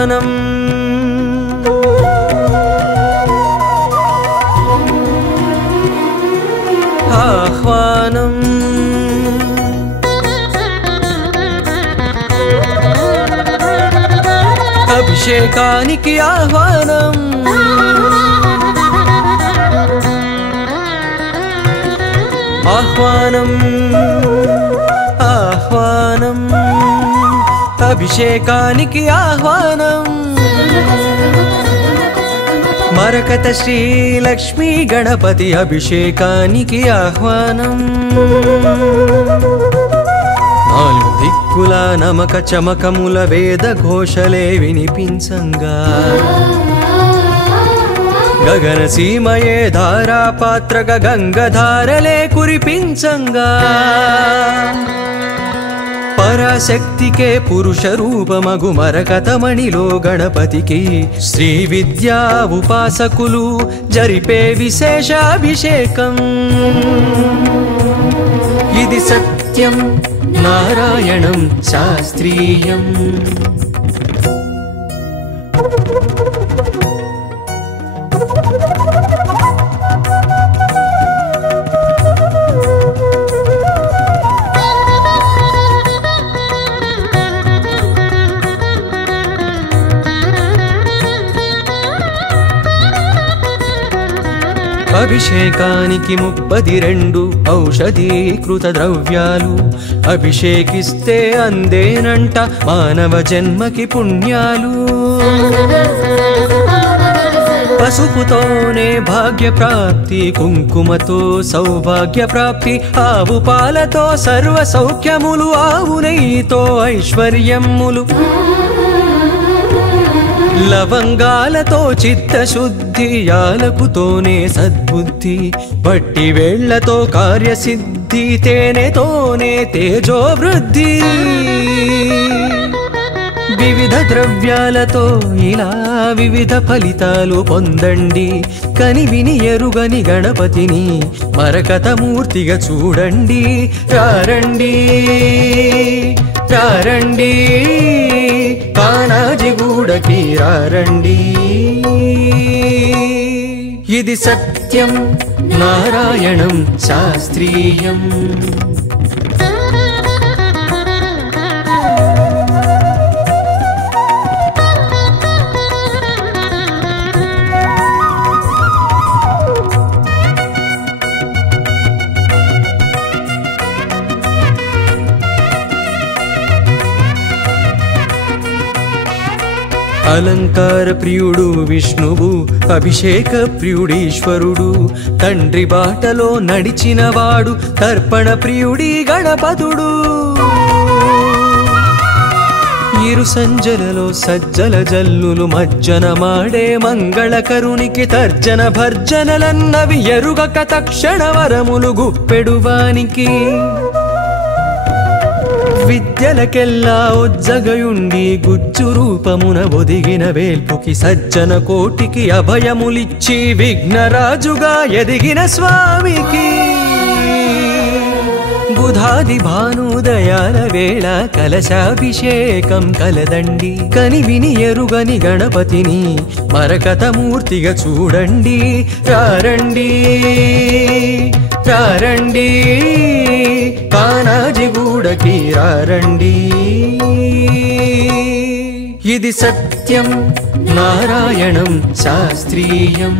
ఆహ్వానం ఆహ్వానం అభిషేకానికి ఆహ్వానం ఆహ్వానం ఆహ్వానం అభిషేకానికి ఆహ్వానం మరకత శ్రీ లక్ష్మీ గణపతి అభిషేకానికి ఆహ్వానం నాలుగు దిక్కుల నమక చమకముల వేద ఘోషలే వినిపించంగా గగన సీమయే ధారాపాత్రక గంగధారలే కురిపించంగా పరాశక్తికే పురుష రూపమగు మరకతమణిలో గణపతికి శ్రీ విద్యా ఉపాసకులు జరిపే విశేష అభిషేకం ఇది సత్యం నారాయణం శాస్త్రీయం అభిషేకానికి 32 ఔషధీకృత ద్రవ్యాలు అభిషేకిస్తే అందేనంట మానవ జన్మకి పుణ్యాలు పసుపుతోనే భాగ్య ప్రాప్తి కుంకుమతో సౌభాగ్య ప్రాప్తి ఆవు పాలతో సర్వ సౌఖ్యములు ఆవు నెయ్యితో ఐశ్వర్యములు లవంగాలతో చిత్తశుద్ధి యాలకుతోనే సద్బుద్ధి పట్టి వేళ్లతో కార్యసిద్ధి తేనెతోనే తేజోవృద్ధి వివిధ ద్రవ్యాలతో ఇలా వివిధ ఫలితాలు పొందండి కని విని ఎరుగని గణపతిని మరకతమూర్తిగా చూడండి రారండి రారండి కానాజిగూడకి రారండి ఇది సత్యం నారాయణం శాస్త్రీయం అలంకార ప్రియుడు విష్ణువు అభిషేక ప్రియుడీశ్వరుడు తండ్రి బాటలో నడిచినవాడు తర్పణ ప్రియుడి గణపతుడు ఇరు సంజలలో సజ్జల జల్లులు మజ్జనమాడే మంగళకరునికి తర్జన భర్జనలన్నవి ఎరుగక తక్షణ వరములు గుప్పెడువానికి విద్యలకెల్లా ఉజ్జగయుండి గుజ్జు రూపమున ఒదిగిన వేల్పుకి సజ్జన కోటికి అభయములిచ్చి విఘ్నరాజుగా ఎదిగిన స్వామికి బుధాది భానుదయాల వేళ కలశాభిషేకం కలదండి కని విని ఎరుగని గణపతిని మరకతమూర్తిగా చూడండి రారండి రారండి కానాజిగూడకి రారండి ఇది సత్యం నారాయణం శాస్త్రీయం